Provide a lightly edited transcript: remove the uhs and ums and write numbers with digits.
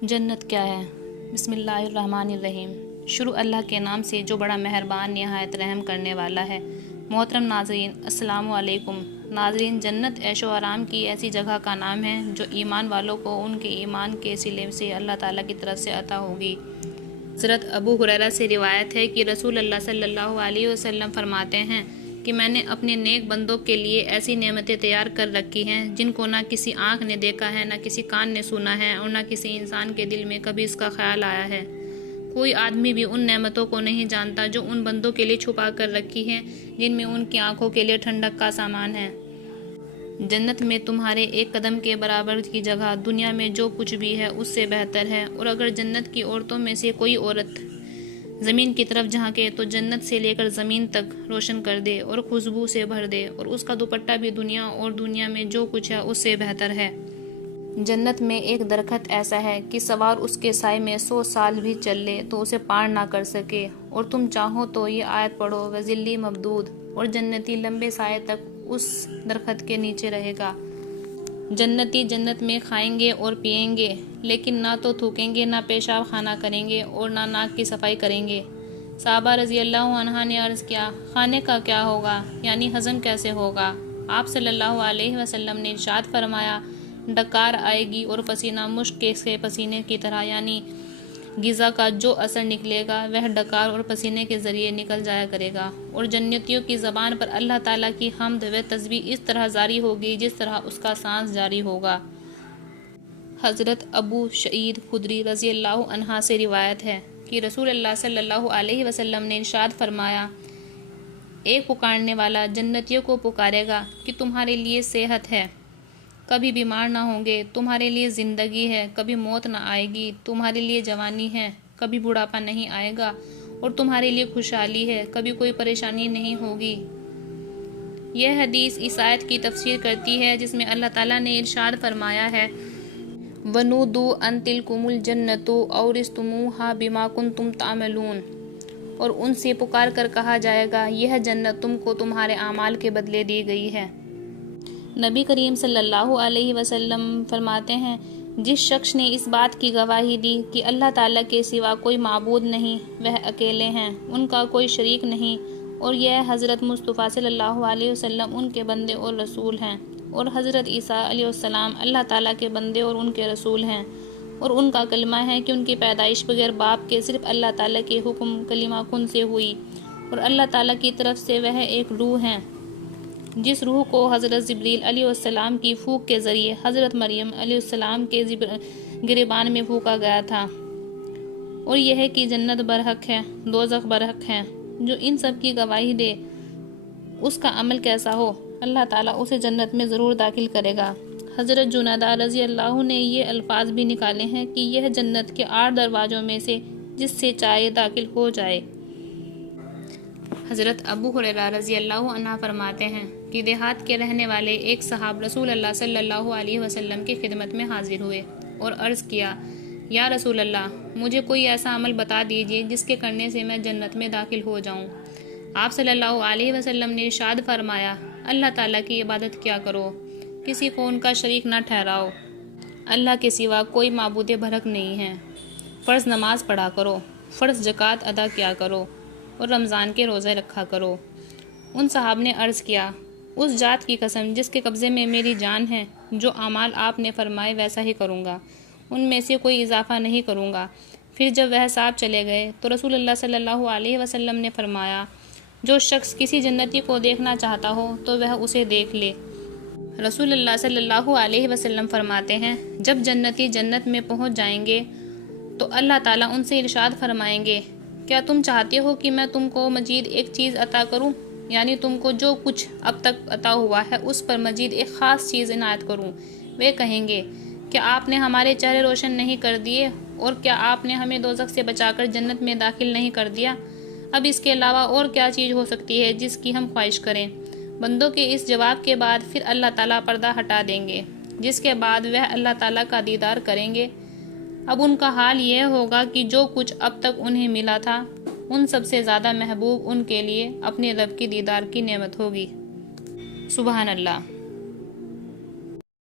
جنت کیا ہے؟ بسم اللہ الرحمن الرحیم۔ شروع اللہ کے نام سے جو بڑا مہربان نہایت رحم کرنے والا ہے۔ محترم ناظرین، السلام علیکم۔ ناظرین، جنت عیش و آرام کی ایسی جگہ کا نام ہے جو ایمان والوں کو ان کے ایمان کے صلے سے اللہ تعالیٰ کی طرف سے عطا ہوگی۔ حضرت ابو ہریرہ سے روایت ہے کہ رسول اللہ صلی اللہ علیہ وسلم فرماتے ہیں کہ میں نے اپنے نیک بندوں کے لیے ایسی نعمتیں تیار کر رکھی ہیں جن کو نہ کسی آنکھ نے دیکھا ہے، نہ کسی کان نے سنا ہے، اور نہ کسی انسان کے دل میں کبھی اس کا خیال آیا ہے۔ کوئی آدمی بھی ان نعمتوں کو نہیں جانتا جو ان بندوں کے لیے چھپا کر رکھی ہیں، جن میں ان کی آنکھوں کے لیے ٹھنڈک کا سامان ہے۔ جنت میں تمہارے ایک قدم کے برابر کی جگہ دنیا میں جو کچھ بھی ہے اس سے بہتر ہے، اور اگر جنت کی عورتوں میں سے کوئی عورت زمین کی طرف جھانکے تو جنت سے لے کر زمین تک روشن کر دے اور خوشبو سے بھر دے، اور اس کا دوپٹہ بھی دنیا اور دنیا میں جو کچھ ہے اس سے بہتر ہے۔ جنت میں ایک درخت ایسا ہے کہ سوار اس کے سائے میں 100 سال بھی چل لے تو اسے پار نہ کر سکے، اور تم چاہو تو یہ آیت پڑھو، وَظِلٍّ مَمْدُودٍ، اور جنتی لمبے سائے تک اس درخت کے نیچے رہے گا۔ جنتی جنت میں کھائیں گے اور پیئیں گے، لیکن نہ تو تھوکیں گے، نہ پیشاب خانہ کریں گے، اور نہ ناک کی صفائی کریں گے۔ صحابہ رضی اللہ عنہ نے عرض کیا، کھانے کا کیا ہوگا، یعنی ہضم کیسے ہوگا؟ آپ صلی اللہ علیہ وسلم نے ارشاد فرمایا، ڈکار آئے گی اور پسینہ مشک کے پسینے کی طرح، یعنی غذا کا جو اثر نکلے گا وہ ڈکار اور پسینے کے ذریعے نکل جایا کرے گا، اور جنتیوں کی زبان پر اللہ تعالیٰ کی حمد و تسبیح اس طرح جاری ہوگی جس طرح اس کا سانس جاری ہوگا۔ حضرت ابو سعید خدری رضی اللہ عنہ سے روایت ہے کہ رسول اللہ صلی اللہ علیہ وسلم نے ارشاد فرمایا، ایک پکارنے والا جنتیوں کو پکارے گا کہ تمہارے لیے صحت ہے، کبھی بیمار نہ ہوں گے، تمہارے لیے زندگی ہے، کبھی موت نہ آئے گی، تمہارے لیے جوانی ہے، کبھی بڑھاپا نہیں آئے گا، اور تمہارے لیے خوشحالی ہے، کبھی کوئی پریشانی نہیں ہوگی۔ یہ حدیث اس آیت کی تفسیر کرتی ہے جس میں اللہ تعالیٰ نے ارشاد فرمایا ہے، وَنُودُوا أَن تِلْكُمُ الْجَنَّةُ أُورِثْتُمُوهَا بِمَا كُنتُمْ تَعْمَلُونَ، اور ان سے پکار کر کہا جائے گا، یہ جنت تم کو تمہارے اعمال کے بدلے دی گئی ہے۔ نبی کریم صلی اللہ علیہ وسلم فرماتے ہیں، جس شخص نے اس بات کی گواہی دی کہ اللہ تعالیٰ کے سوا کوئی معبود نہیں، وہ اکیلے ہیں، ان کا کوئی شریک نہیں، اور یہ حضرت مصطفیٰ صلی اللہ علیہ وسلم ان کے بندے اور رسول ہیں، اور حضرت عیسیٰ علیہ السلام اللہ تعالیٰ کے بندے اور ان کے رسول ہیں، اور ان کا کلمہ ہے کہ ان کی پیدائش بغیر باپ کے صرف اللہ تعالیٰ کے حکم کلمہ کن سے ہوئی، اور اللہ تعالیٰ کی طرف سے وہ ایک روح ہیں، جس روح کو حضرت جبریل علیہ السلام کی پھونک کے ذریعے حضرت مریم علیہ السلام کے گریبان میں پھونکا گیا تھا۔ اور یہ ہے کہ جنت برحق ہے، دوزخ برحق ہے۔ جو ان سب کی گواہی دے، اس کا عمل کیسا ہو، اللہ تعالیٰ اسے جنت میں ضرور داخل کرے گا۔ حضرت جنیدہ رضی اللہ نے یہ الفاظ بھی نکالے ہیں کہ یہ جنت کے 8 دروازوں میں سے جس سے چاہے داخل ہو جائے۔ حضرت ابو ہریرہ رضی اللہ عنہ فرماتے ہیں کہ دیہات کے رہنے والے ایک صاحب رسول اللہ صلی اللہ علیہ وسلم کی خدمت میں حاضر ہوئے اور عرض کیا، یا رسول اللہ، مجھے کوئی ایسا عمل بتا دیجیے جس کے کرنے سے میں جنت میں داخل ہو جاؤں۔ آپ صلی اللہ علیہ وسلم نے ارشاد فرمایا، اللہ تعالیٰ کی عبادت کیا کرو، کسی کو ان کا شریک نہ ٹھہراؤ، اللہ کے سوا کوئی معبود برحق نہیں ہے، فرض نماز پڑھا کرو، فرض زکوٰۃ ادا کیا کرو، اور رمضان کے روزے رکھا کرو۔ ان صحاب نے عرض کیا، اس ذات کی قسم جس کے قبضے میں میری جان ہے، جو اعمال آپ نے فرمائے ویسا ہی کروں گا، ان میں سے کوئی اضافہ نہیں کروں گا۔ پھر جب وہ صاحب چلے گئے تو رسول اللہ صلی اللہ علیہ وسلم نے فرمایا، جو شخص کسی جنتی کو دیکھنا چاہتا ہو تو وہ اسے دیکھ لے۔ رسول اللہ صلی اللہ علیہ وسلم فرماتے ہیں، جب جنتی جنت میں پہنچ جائیں گے تو اللہ تعالیٰ ان سے ارشاد فرمائیں گے، کیا تم چاہتے ہو کہ میں تم کو مزید ایک چیز عطا کروں، یعنی تم کو جو کچھ اب تک عطا ہوا ہے اس پر مزید ایک خاص چیز عنایت کروں؟ وہ کہیں گے، کیا آپ نے ہمارے چہرے روشن نہیں کر دیے، اور کیا آپ نے ہمیں دوزخ سے بچا کر جنت میں داخل نہیں کر دیا؟ اب اس کے علاوہ اور کیا چیز ہو سکتی ہے جس کی ہم خواہش کریں؟ بندوں کے اس جواب کے بعد پھر اللہ تعالیٰ پردہ ہٹا دیں گے، جس کے بعد وہ اللہ تعالیٰ کا دیدار کریں گے۔ اب ان کا حال یہ ہوگا کہ جو کچھ اب تک انہیں ملا تھا ان سب سے زیادہ محبوب ان کے لیے اپنے رب کی دیدار کی نعمت ہوگی۔ سبحان اللہ۔